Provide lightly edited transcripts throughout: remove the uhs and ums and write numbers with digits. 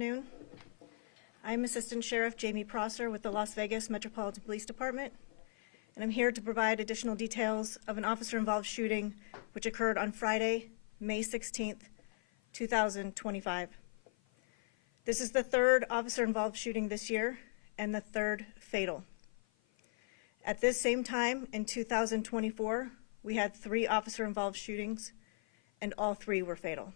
Afternoon. I'm Assistant Sheriff Jamie Prosser with the Las Vegas Metropolitan Police Department, and I'm here to provide additional details of an officer-involved shooting which occurred on Friday, May 16th, 2025. This is the third officer-involved shooting this year and the third fatal. At this same time in 2024, we had 3 officer-involved shootings, and all 3 were fatal.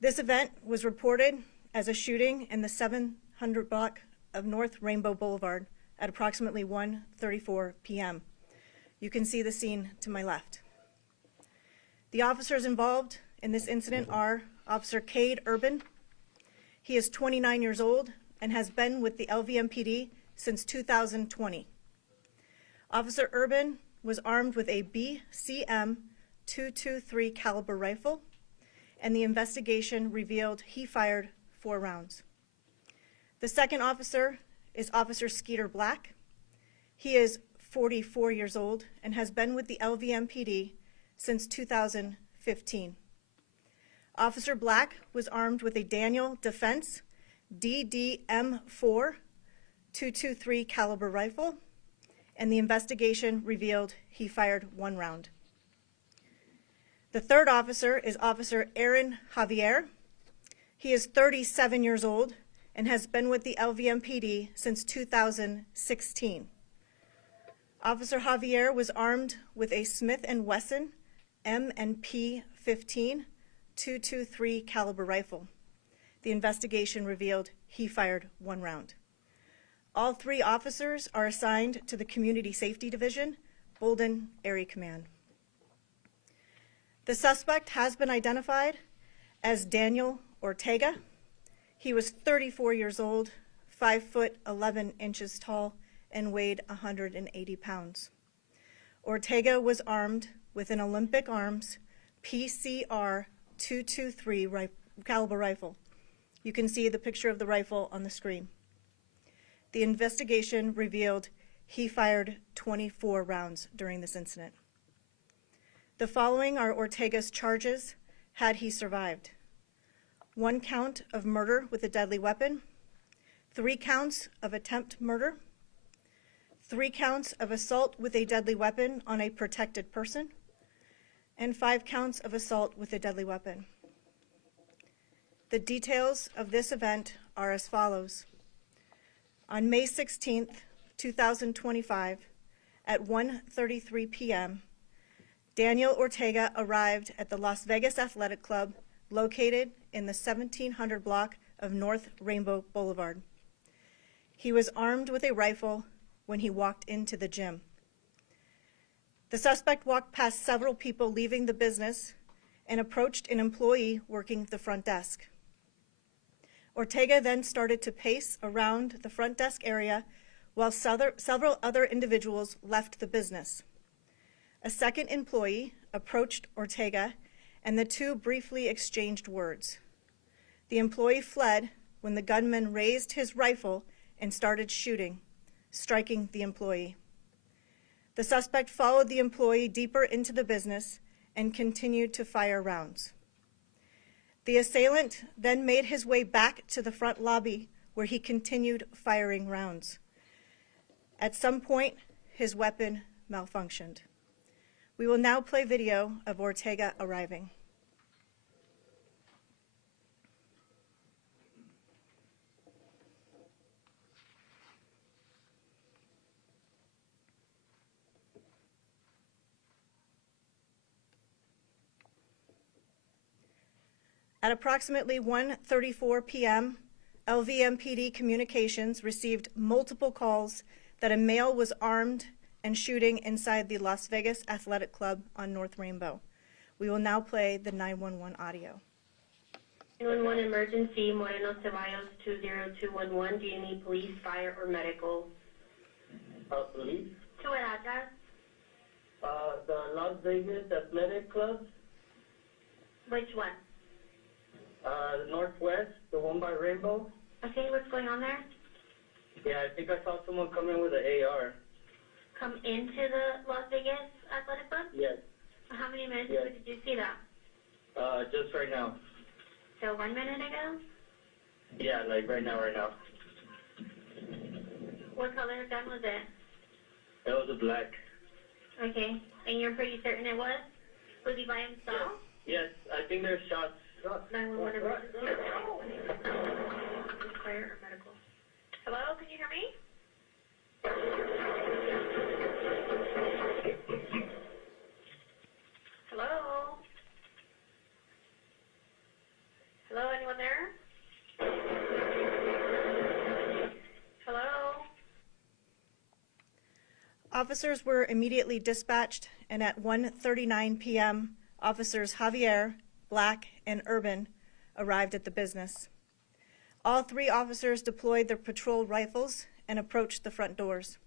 This event was reported as a shooting in the 700 block of North Rainbow Boulevard at approximately 1:34 p.m. You can see the scene to my left. The officers involved in this incident are Officer Cade Urban. He is 29 years old and has been with the LVMPD since 2020. Officer Urban was armed with a BCM .223 caliber rifle, and the investigation revealed he fired 4 rounds. The second officer is Officer Skeeter Black. He is 44 years old and has been with the LVMPD since 2015. Officer Black was armed with a Daniel Defense DDM4 .223 caliber rifle, and the investigation revealed he fired 1 round. The third officer is Officer Aaron Javier. He is 37 years old and has been with the LVMPD since 2016. Officer Javier was armed with a Smith & Wesson M&P 15 .223 caliber rifle. The investigation revealed he fired 1 round. All 3 officers are assigned to the Community Safety Division, Bolden Area Command. The suspect has been identified as Daniel Ortega. He was 34 years old, 5 foot 11 inches tall, and weighed 180 pounds. Ortega was armed with an Olympic Arms PCR .223 caliber rifle. You can see the picture of the rifle on the screen. The investigation revealed he fired 24 rounds during this incident. The following are Ortega's charges had he survived: 1 count of murder with a deadly weapon, 3 counts of attempt murder, 3 counts of assault with a deadly weapon on a protected person, and 5 counts of assault with a deadly weapon. The details of this event are as follows. On May 16th, 2025, at 1:33 p.m., Daniel Ortega arrived at the Las Vegas Athletic Club located in the 1700 block of North Rainbow Boulevard. He was armed with a rifle when he walked into the gym. The suspect walked past several people leaving the business and approached an employee working the front desk. Ortega then started to pace around the front desk area while several other individuals left the business. A second employee approached Ortega, and the 2 briefly exchanged words. The employee fled when the gunman raised his rifle and started shooting, striking the employee. The suspect followed the employee deeper into the business and continued to fire rounds. The assailant then made his way back to the front lobby where he continued firing rounds. At some point, his weapon malfunctioned. We will now play video of Ortega arriving. At approximately 1:34 p.m., LVMPD Communications received multiple calls that a male was armed and shooting inside the Las Vegas Athletic Club on North Rainbow. We will now play the 911 audio. 911 emergency, Moreno Ceballos 20211. Do you need police, fire, or medical? Police. To what address? The Las Vegas Athletic Club. Which one? The Northwest, the one by Rainbow. Okay, what's going on there? Yeah, I think I saw someone come in with an AR. Come into the Las Vegas Athletic Club? Yes. How many minutes ago did you see that? Just right now. So 1 minute ago? Yeah, like right now. What color gun was it? It was a black. Okay. And you're pretty certain it was? Was he by himself? Yes, I think there's shots. 911 emergency. Fire or medical. Hello, can you hear me? Hello? Hello, anyone there? Hello? Officers were immediately dispatched, and at 1:39 p.m., officers Javier, Black, and Urban arrived at the business. All three officers deployed their patrol rifles and approached the front doors.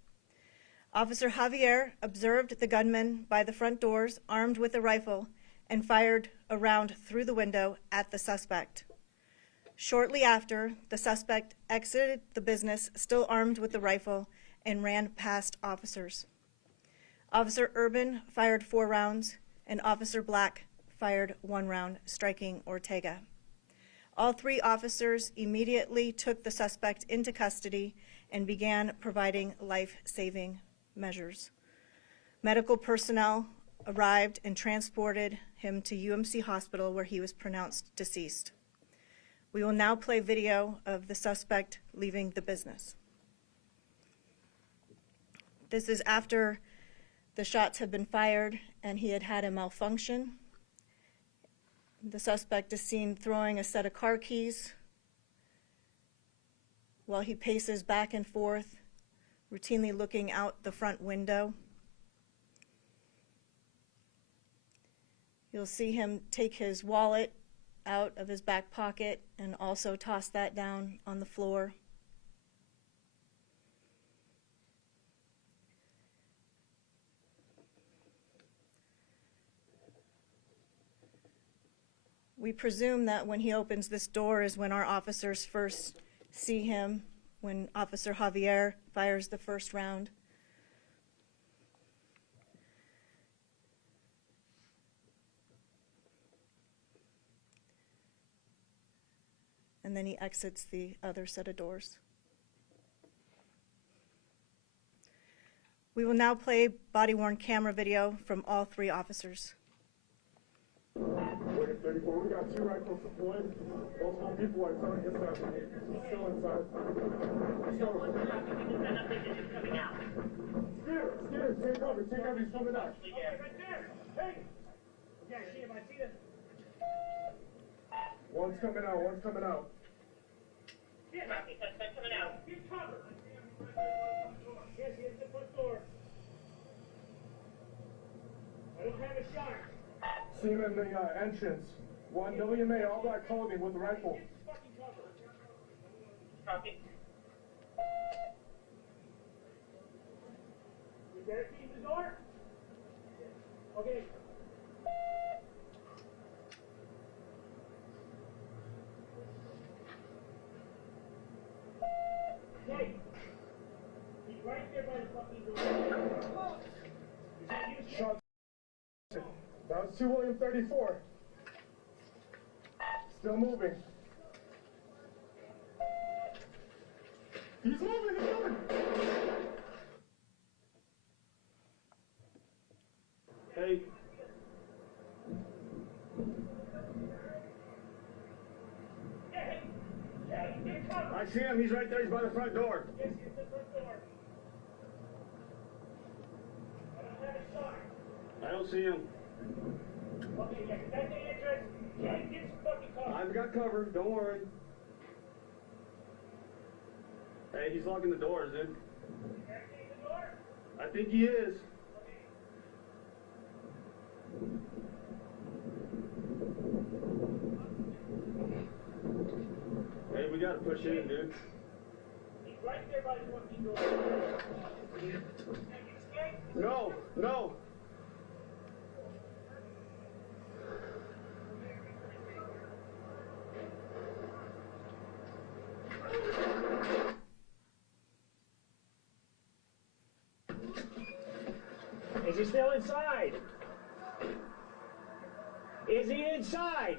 Officer Javier observed the gunman by the front doors, armed with a rifle, and fired a round through the window at the suspect. Shortly after, the suspect exited the business, still armed with the rifle, and ran past officers. Officer Urban fired 4 rounds, and Officer Black fired 1 round, striking Ortega. All three officers immediately took the suspect into custody and began providing life-saving measures. Medical personnel arrived and transported him to UMC Hospital, where he was pronounced deceased. We will now play video of the suspect leaving the business. This is after the shots had been fired and he had had a malfunction. The suspect is seen throwing a set of car keys while he paces back and forth, routinely looking out the front window. You'll see him take his wallet out of his back pocket and also toss that down on the floor. We presume that when he opens this door is when our officers first see him, when Officer Javier fires the first round. And then he exits the other set of doors. We will now play body-worn camera video from all three officers. 34, we got 2 rifles deployed. Those home people are telling us that still inside. Stairs, take cover, he's coming out. Okay, right there. Hey! Okay, I see him. One's coming out. Yes, suspect coming out. Get cover. Yes, he hit the front door. I don't have a shot. See him in the entrance. 1 WMA, all black clothing with a rifle. Copy. You barricade the door? Okay. Hey! He's right there by the fucking door. Shot. That was 2 William 34. Still moving. He's moving! Hey. I see him, he's right there, he's by the front door. Yes, he's the front door. I don't have a shot. I don't see him. Okay, yeah, that's the entrance. Yeah, get some fucking cover. I've got cover, don't worry. Hey, he's locking the doors, dude. Barricade the door? I think he is. Hey, we gotta push in, dude. He's right there by the fucking door. No, no. Is he still inside? Is he inside?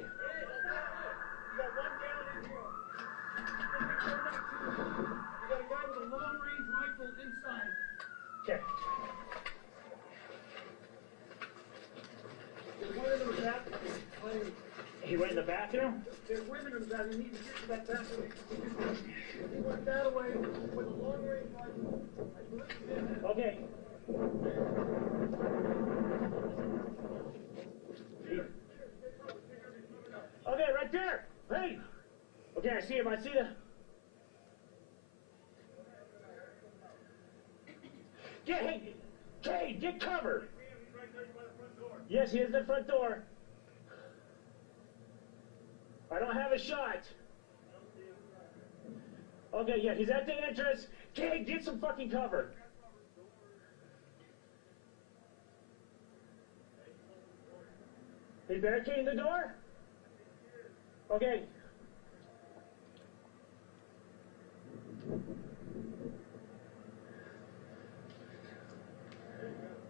He went in the bathroom? There's women in the bathroom. You need to get to that bathroom. He went that way with a long range rifle. Okay. Okay, right there. Hey. Okay, I see him. I see the. Get cover. Yes, he is the front door. I don't have a shot. Okay, yeah, he's at the entrance. Okay, get some fucking cover. He's barricading the door? Okay.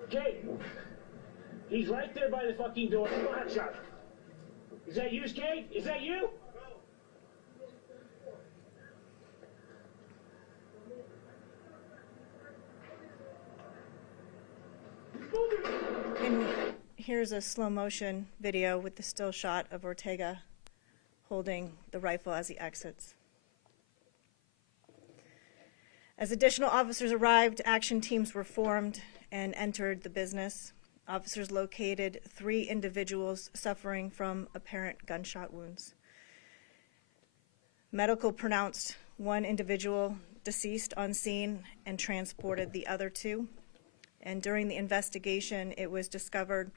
Okay. He's right there by the fucking door. Go ahead, shot. Is that you, Skate? Is that you? And here's a slow motion video with the still shot of Ortega holding the rifle as he exits. As additional officers arrived, action teams were formed and entered the business. Officers located 3 individuals suffering from apparent gunshot wounds. Medical pronounced 1 individual deceased on scene and transported the other 2. And during the investigation, it was discovered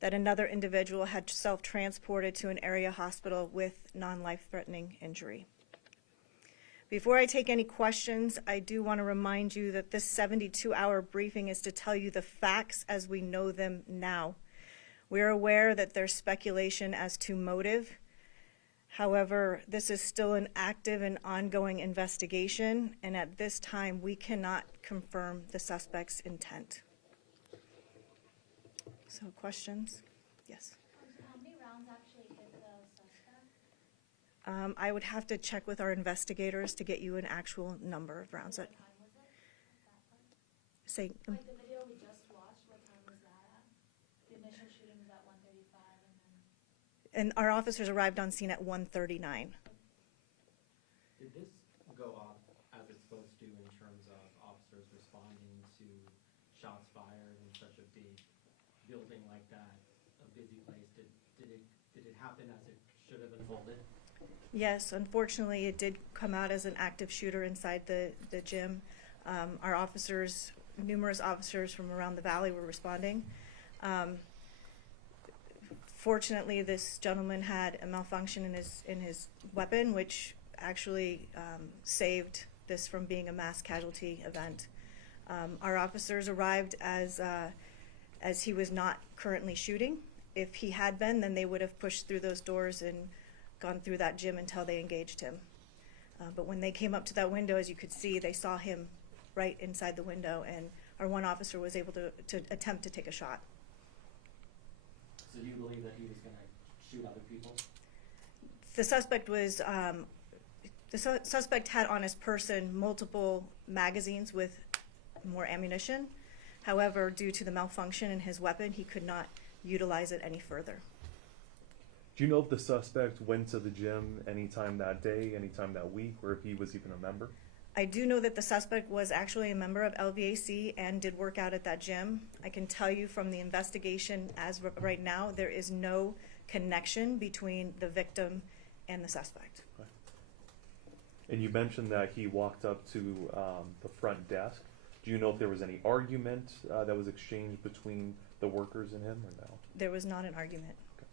that another individual had self-transported to an area hospital with non-life-threatening injury. Before I take any questions, I do want to remind you that this 72-hour briefing is to tell you the facts as we know them now. We are aware that there's speculation as to motive. However, this is still an active and ongoing investigation, and at this time, we cannot confirm the suspect's intent. So, questions? Yes. How many rounds actually hit the suspect? I would have to check with our investigators to get you an actual number of rounds. What time was it? Say, Like the video we just watched, what time was that at? The initial shooting was at 1:35 and then... and our officers arrived on scene at 1:39. Did this go off as it's supposed to in terms of officers responding to shots fired in such a big building like that, a busy place? Did it happen as it should have unfolded? Yes, unfortunately, it did come out as an active shooter inside the gym. Our officers, numerous officers from around the valley were responding. Fortunately, this gentleman had a malfunction in his weapon, which actually saved this from being a mass casualty event. Our officers arrived as he was not currently shooting. If he had been, then they would have pushed through those doors and gone through that gym until they engaged him. But when they came up to that window, as you could see, they saw him right inside the window, and our one officer was able to attempt to take a shot. So do you believe that he was going to shoot other people? The suspect was, suspect had on his person multiple magazines with more ammunition. However, due to the malfunction in his weapon, he could not utilize it any further. Do you know if the suspect went to the gym anytime that day, anytime that week, or if he was even a member? I do know that the suspect was actually a member of LVAC and did work out at that gym. I can tell you from the investigation as of right now, there is no connection between the victim and the suspect. Okay. And you mentioned that he walked up to the front desk. Do you know if there was any argument that was exchanged between the workers and him, or no? There was not an argument. Okay.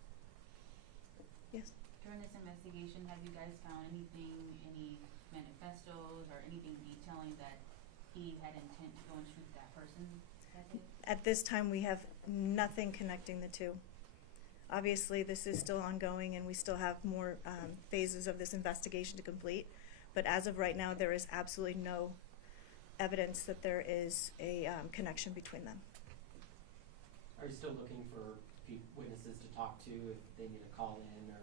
Yes. During this investigation, have you guys found anything, any manifestos or anything detailing that he had intent to go and shoot that person that day? At this time, we have nothing connecting the two. Obviously, this is still ongoing, and we still have more phases of this investigation to complete. But as of right now, there is absolutely no evidence that there is a connection between them. Are you still looking for witnesses to talk to if they need to call in or?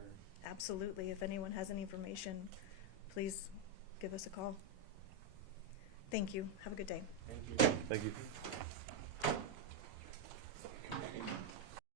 Absolutely. If anyone has any information, please give us a call. Thank you. Have a good day. Thank you. Thank you.